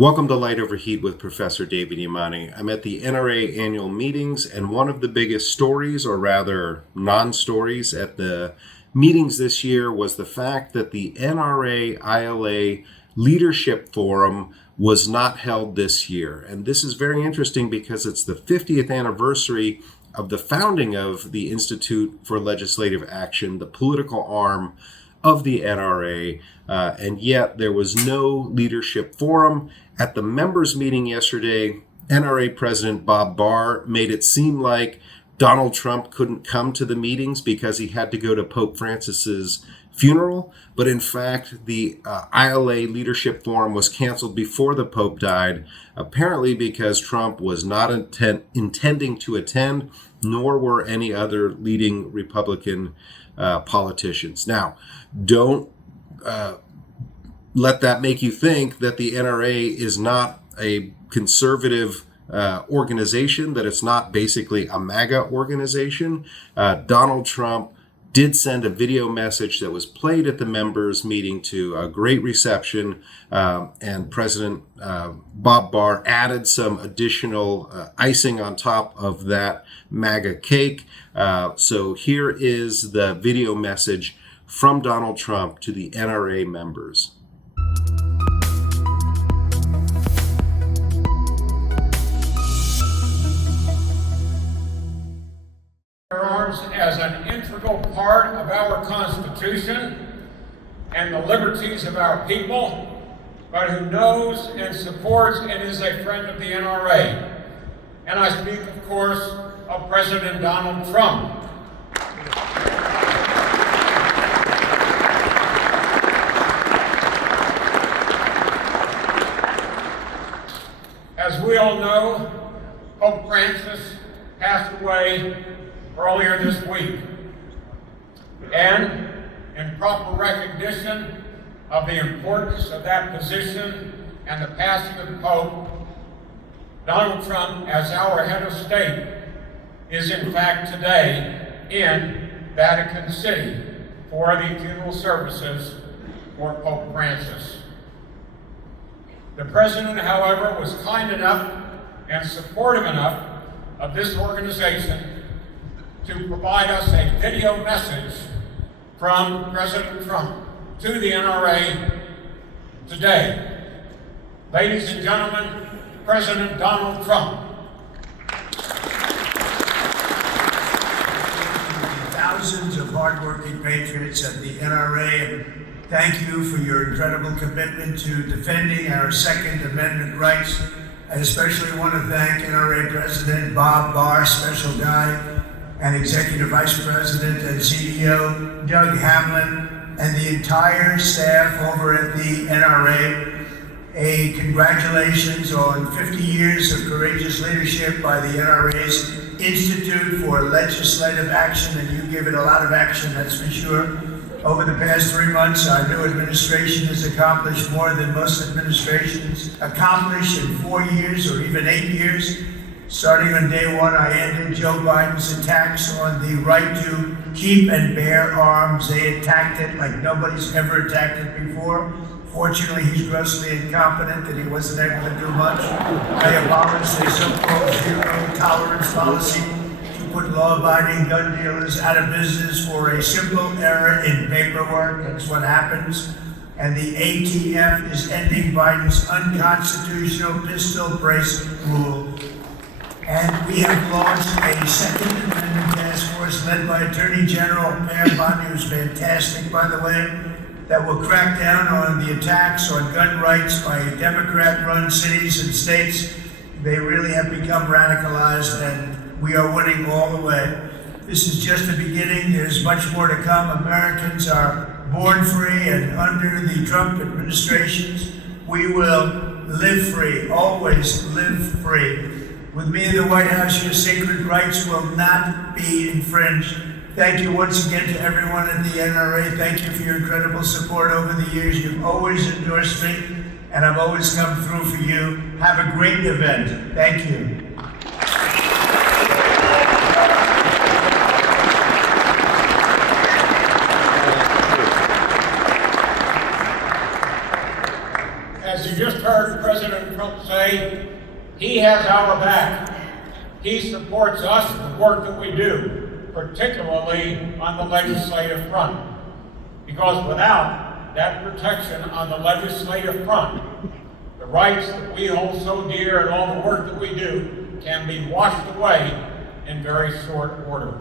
Welcome to Light Over Heat with Professor David Imani. I'm at the NRA annual meetings, and one of the biggest stories, or rather non-stories, at the meetings this year was the fact that the NRA-ILA Leadership Forum was not held this year. And this is very interesting because it's the 50th anniversary of the founding of the Institute for Legislative Action, the political arm of the NRA, and yet there was no leadership forum. At the members' meeting yesterday, NRA President Bob Barr made it seem like Donald Trump couldn't come to the meetings because he had to go to Pope Francis's funeral. But in fact, the ILA Leadership Forum was canceled before the Pope died, apparently because Trump was not intending to attend, nor were any other leading Republican politicians. Now, don't let that make you think that the NRA is not a conservative organization, that it's not basically a MAGA organization. Donald Trump did send a video message that was played at the members' meeting to a great reception, and President Bob Barr added some additional icing on top of that MAGA cake. So here is the video message from Donald Trump to the NRA members. As an integral part of our Constitution and the liberties of our people, but who knows and supports and is a friend of the NRA. And I speak, of course, of President Donald Trump. As we all know, Pope Francis passed away earlier this week. And in proper recognition of the importance of that position and the passing of the Pope, Donald Trump, as our head of state, is in fact today in Vatican City for the funeral services for Pope Francis. The President, however, was kind enough and supportive enough of this organization to provide us a video message from President Trump to the NRA today. Ladies and gentlemen, President Donald Trump. Thousands of hardworking patriots at the NRA, and thank you for your incredible commitment to defending our Second Amendment rights. I especially want to thank NRA President Bob Barr, special guy, and Executive Vice President and CEO Doug Hamlin, and the entire staff over at the NRA. A congratulations on 50 years of courageous leadership by the NRA's Institute for Legislative Action, and you give it a lot of action, that's for sure. Over the past 3 months, our new administration has accomplished more than most administrations accomplish in 4 years or even 8 years. Starting on day one, I ended Joe Biden's attacks on the right to keep and bear arms. They attacked it like nobody's ever attacked it before. Fortunately, he's grossly incompetent and he wasn't able to do much. They abolished the so-called zero tolerance policy to put law-abiding gun dealers out of business for a simple error in paperwork. That's what happens. And the ATF is ending Biden's unconstitutional pistol brace rule. And we have launched a Second Amendment task force led by Attorney General Per Bondi, who's fantastic, by the way, that will crack down on the attacks on gun rights by Democrat-run cities and states. They really have become radicalized, and we are winning all the way. This is just the beginning. There's much more to come. Americans are born free, and under the Trump administrations, we will live free, always live free. With me in the White House, your sacred rights will not be infringed. Thank you once again to everyone at the NRA. Thank you for your incredible support over the years. You've always endorsed me, and I've always come through for you. Have a great event. Thank you. As you just heard, President President Trump say, he has our back. He supports us in the work that we do, particularly on the legislative front. Because without that protection on the legislative front, the rights that we hold so dear and all the work that we do can be washed away in very short order.